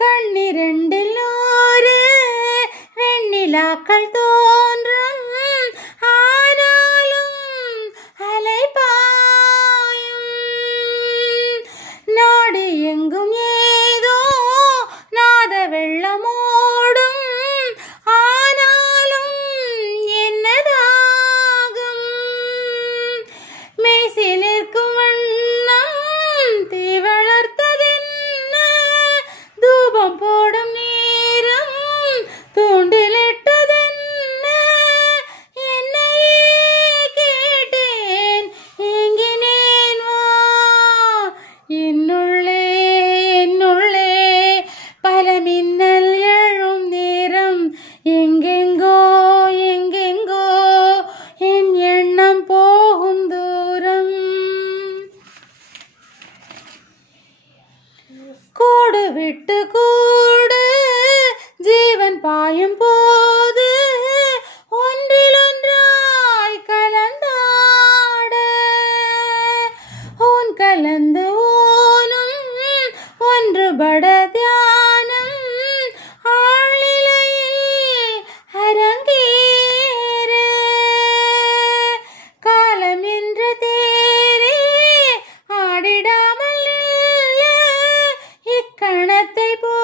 கண்ணிரண்டில் ஒரு வெண்ணிலாக்கள் தோன்றும், ஆனாலும் அலைபாயும். நாடு எங்கும் ஏதோ நாத வெள்ளமோடும், ஆனாலும் என்னதாகும். மெய்சி நிற்கும் வண்ணம் தீ வளர்த்ததென்ன, தூபம் போடும் நேரம் தூண்டிலிட்டதென்ன. என்னையே கேட்டேன், ஏங்கினேன் வா. என்னுள்ளே என்னுள்ளே பல மின்னல் எழும் நேரம், எங்கெங்கோ எங்கெங்கோ என் எண்ணம் போகும் தூரம். கூடு விட்டு கூடு ஜீவன் பாயும் போது, ஒன்றிலொன்றாய் கலந்தாட, ஓன் கலந்து ஓனும் ஒன்றுபட தியானம், ஆழ்நிலையில் அரங்கேற. காலம் என்ற தேரே ஆடிடாமல் நில்ல, இக்கணத்தை போ